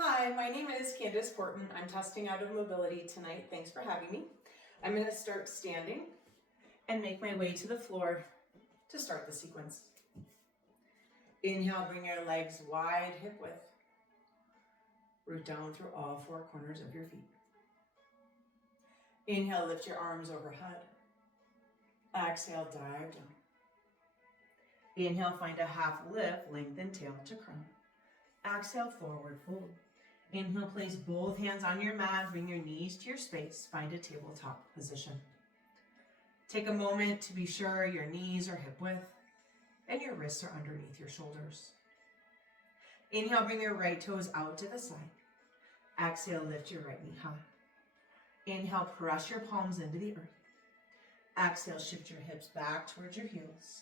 Hi, my name is Candice Porten. I'm testing out of mobility tonight. Thanks for having me. I'm going to start standing and make my way to the floor to start the sequence. Inhale, bring your legs wide, hip width. Root down through all four corners of your feet. Inhale, lift your arms overhead. Exhale, dive down. Inhale, find a half lift, lengthen tail to crown. Exhale, forward fold. Inhale, place both hands on your mat, bring your knees to your space, find a tabletop position. Take a moment to be sure your knees are hip width and your wrists are underneath your shoulders. Inhale, bring your right toes out to the side. Exhale, lift your right knee high. Inhale, press your palms into the earth. Exhale, shift your hips back towards your heels.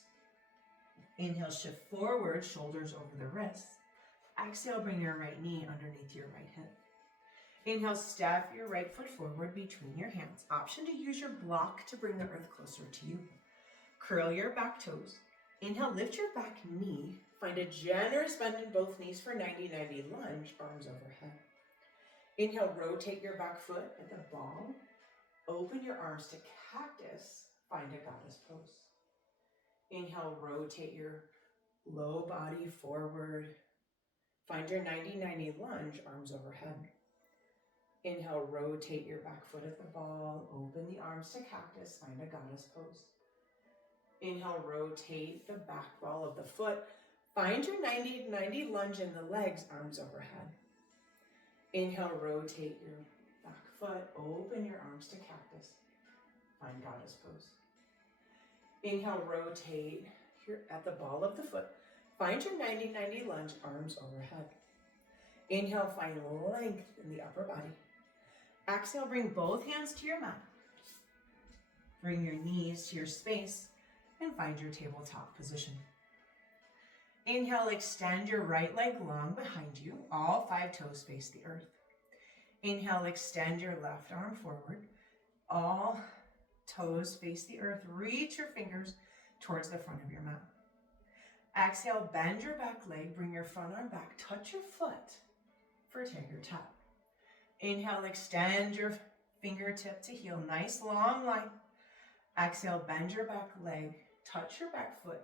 Inhale, shift forward, shoulders over the wrists. Exhale, bring your right knee underneath your right hip. Inhale, step your right foot forward between your hands. Option to use your block to bring the earth closer to you. Curl your back toes. Inhale, lift your back knee. Find a generous bend in both knees for 90-90 lunge, arms overhead. Inhale, rotate your back foot at the ball. Open your arms to cactus. Find a goddess pose. Inhale, rotate your low body forward. Find your 90-90 lunge, arms overhead. Inhale, rotate your back foot at the ball. Open the arms to cactus. Find a goddess pose. Inhale, rotate the back ball of the foot. Find your 90-90 lunge in the legs, arms overhead. Inhale, rotate your back foot. Open your arms to cactus. Find goddess pose. Inhale, rotate at the ball of the foot. Find your 90-90 lunge, arms overhead. Inhale, find length in the upper body. Exhale, bring both hands to your mat. Bring your knees to your space and find your tabletop position. Inhale, extend your right leg long behind you. All 5 toes face the earth. Inhale, extend your left arm forward. All toes face the earth. Reach your fingers towards the front of your mat. Exhale, bend your back leg, bring your front arm back, touch your foot for tiger tap. Inhale, extend your fingertip to heel, nice long line. Exhale, bend your back leg, touch your back foot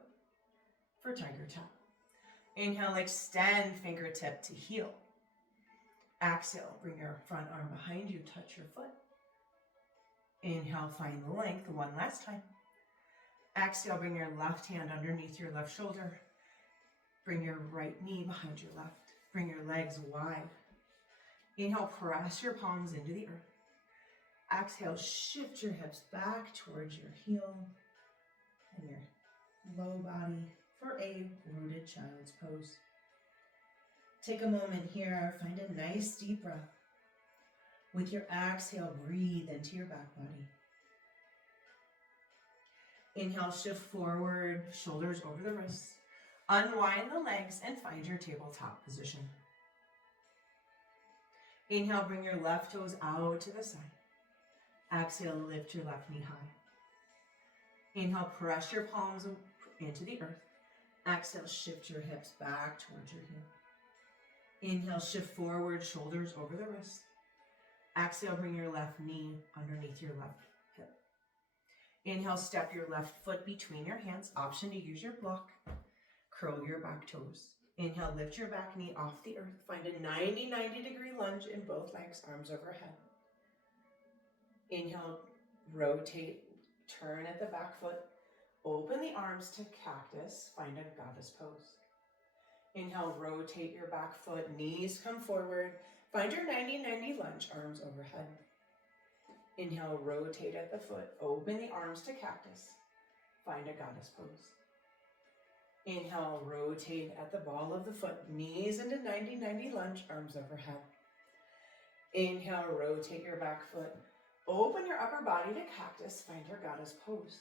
for tiger tap. Inhale, extend fingertip to heel. Exhale, bring your front arm behind you, touch your foot. Inhale, find length one last time. Exhale, bring your left hand underneath your left shoulder. Bring your right knee behind your left. Bring your legs wide. Inhale, press your palms into the earth. Exhale, shift your hips back towards your heel and your low body for a rooted child's pose. Take a moment here, find a nice deep breath. With your exhale, breathe into your back body. Inhale, shift forward, shoulders over the wrists. Unwind the legs and find your tabletop position. Inhale, bring your left toes out to the side. Exhale, lift your left knee high. Inhale, press your palms into the earth. Exhale, shift your hips back towards your heel. Inhale, shift forward, shoulders over the wrists. Exhale, bring your left knee underneath your left hip. Inhale, step your left foot between your hands. Option to use your block. Curl your back toes. Inhale, lift your back knee off the earth. Find a 90-90 degree lunge in both legs, arms overhead. Inhale, rotate, turn at the back foot. Open the arms to cactus. Find a goddess pose. Inhale, rotate your back foot. Knees come forward. Find your 90-90 lunge, arms overhead. Inhale, rotate at the foot. Open the arms to cactus. Find a goddess pose. Inhale, rotate at the ball of the foot. Knees into 90-90 lunge, arms overhead. Inhale, rotate your back foot. Open your upper body to cactus. Find your goddess pose.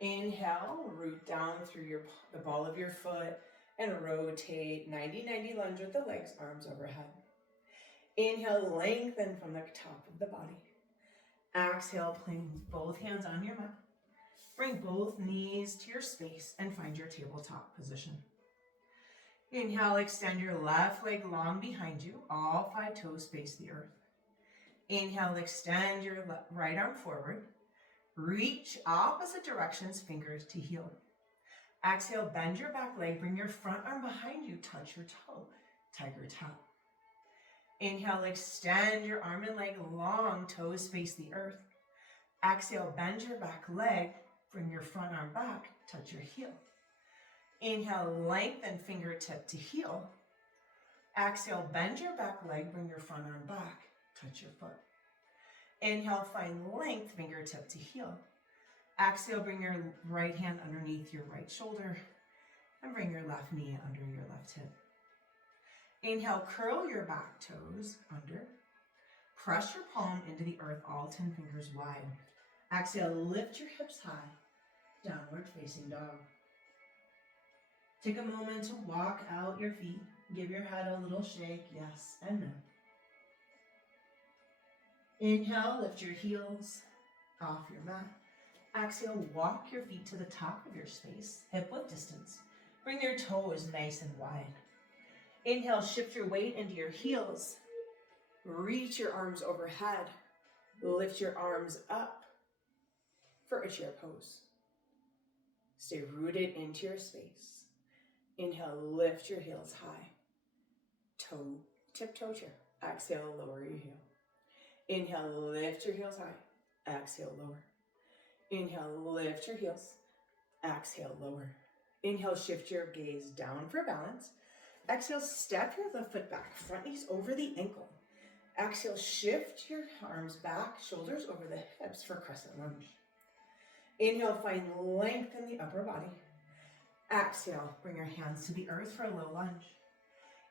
Inhale, root down through the ball of your foot and rotate 90-90 lunge with the legs, arms overhead. Inhale, lengthen from the top of the body. Exhale, place both hands on your mat. Bring both knees to your space and find your tabletop position. Inhale, extend your left leg long behind you. All 5 toes face the earth. Inhale, extend your right arm forward. Reach opposite directions, fingers to heel. Exhale, bend your back leg. Bring your front arm behind you. Touch your toe. Tiger tap. Inhale, extend your arm and leg long. Toes face the earth. Exhale, bend your back leg. Bring your front arm back. Touch your heel. Inhale, lengthen fingertip to heel. Exhale, bend your back leg. Bring your front arm back. Touch your foot. Inhale, find length, fingertip to heel. Exhale, bring your right hand underneath your right shoulder and bring your left knee under your left hip. Inhale, curl your back toes under. Press your palm into the earth, all 10 fingers wide. Exhale, lift your hips high, downward facing dog. Take a moment to walk out your feet. Give your head a little shake, yes and no. Inhale, lift your heels off your mat. Exhale, walk your feet to the top of your space, hip width distance. Bring your toes nice and wide. Inhale, shift your weight into your heels. Reach your arms overhead. Lift your arms up for a chair pose. Stay rooted into your space. Inhale, lift your heels high. Tiptoe chair. Exhale, lower your heel. Inhale, lift your heels high. Exhale, lower. Inhale, lift your heels. Exhale, lower. Inhale, shift your gaze down for balance. Exhale, step your left foot back, front knees over the ankle. Exhale, shift your arms back, shoulders over the hips for crescent lunge. Inhale, find length in the upper body. Exhale, bring your hands to the earth for a low lunge.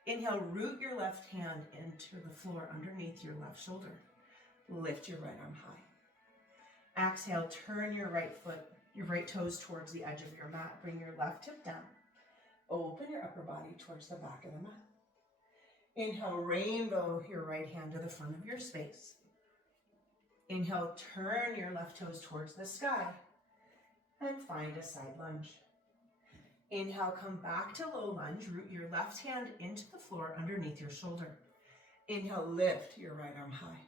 Inhale, root your left hand into the floor underneath your left shoulder. Lift your right arm high. Exhale, turn your right toes towards the edge of your mat. Bring your left hip down. Open your upper body towards the back of the mat. Inhale, rainbow your right hand to the front of your space. Inhale, turn your left toes towards the sky and find a side lunge. Inhale, come back to low lunge. Root your left hand into the floor underneath your shoulder. Inhale, lift your right arm high.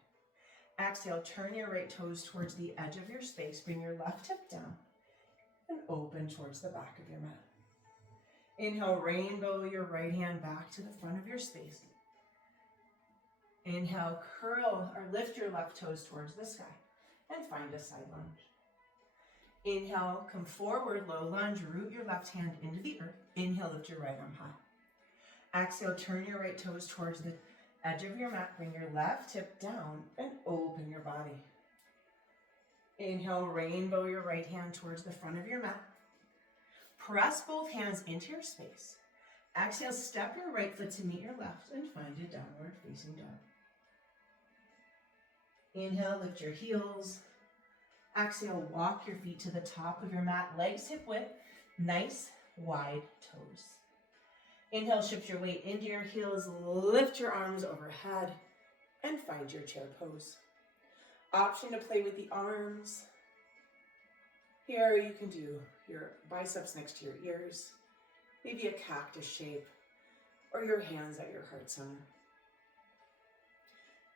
Exhale, turn your right toes towards the edge of your space. Bring your left hip down and open towards the back of your mat. Inhale, rainbow your right hand back to the front of your space. Inhale, curl or lift your left toes towards the sky and find a side lunge. Inhale, come forward, low lunge, root your left hand into the earth. Inhale, lift your right arm high. Exhale, turn your right toes towards the edge of your mat. Bring your left hip down and open your body. Inhale, rainbow your right hand towards the front of your mat. Press both hands into your space. Exhale, step your right foot to meet your left and find a downward facing dog. Inhale, lift your heels. Exhale, walk your feet to the top of your mat, legs hip width, nice wide toes. Inhale, shift your weight into your heels, lift your arms overhead, and find your chair pose. Option to play with the arms. Here you can do your biceps next to your ears, maybe a cactus shape, or your hands at your heart center.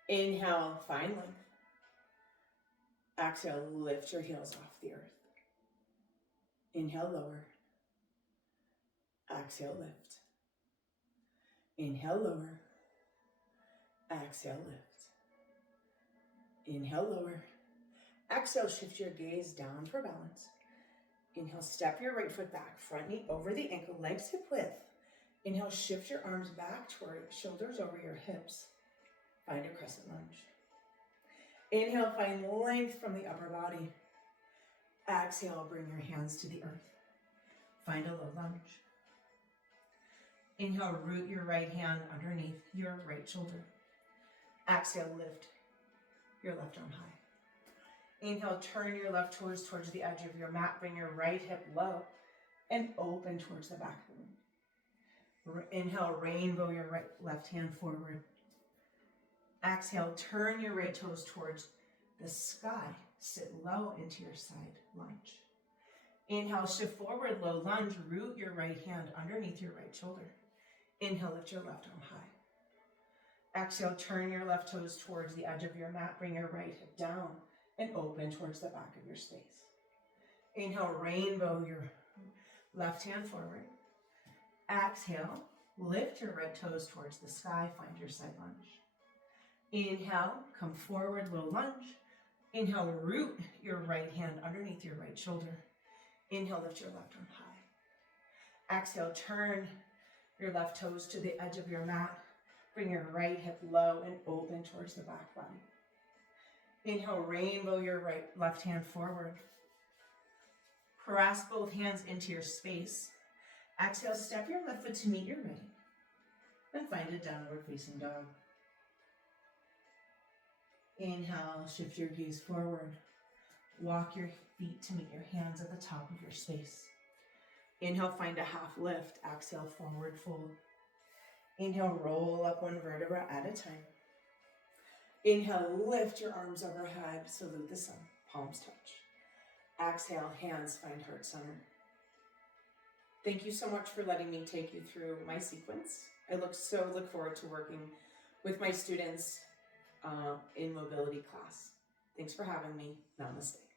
Inhale, find length. Exhale, lift your heels off the earth. Inhale, lower. Exhale, lift. Inhale, lower. Exhale, lift. Inhale, lower. Exhale, shift your gaze down for balance. Inhale, step your right foot back, front knee over the ankle, legs hip width. Inhale, shift your arms back toward shoulders over your hips. Find a crescent lunge. Inhale, find length from the upper body. Exhale, bring your hands to the earth. Find a low lunge. Inhale, root your right hand underneath your right shoulder. Exhale, lift your left arm high. Inhale, turn your left toes towards the edge of your mat. Bring your right hip low and open towards the back of the room. Inhale, rainbow your left hand forward. Exhale, turn your right toes towards the sky. Sit low into your side lunge. Inhale, shift forward, low lunge. Root your right hand underneath your right shoulder. Inhale, lift your left arm high. Exhale, turn your left toes towards the edge of your mat. Bring your right hip down and open towards the back of your space. Inhale, rainbow your left hand forward. Exhale, lift your right toes towards the sky. Find your side lunge. Inhale, come forward, low lunge. Inhale, root your right hand underneath your right shoulder. Inhale, lift your left arm high. Exhale, turn your left toes to the edge of your mat. Bring your right hip low and open towards the back body. Inhale, rainbow your left hand forward. Press both hands into your space. Exhale, step your left foot to meet your right. Then find a downward facing dog. Inhale, shift your gaze forward. Walk your feet to meet your hands at the top of your space. Inhale, find a half lift. Exhale, forward fold. Inhale, roll up one vertebra at a time. Inhale, lift your arms overhead, salute the sun, palms touch. Exhale, hands find heart center. Thank you so much for letting me take you through my sequence. I look forward to working with my students in mobility class. Thanks for having me. Namaste.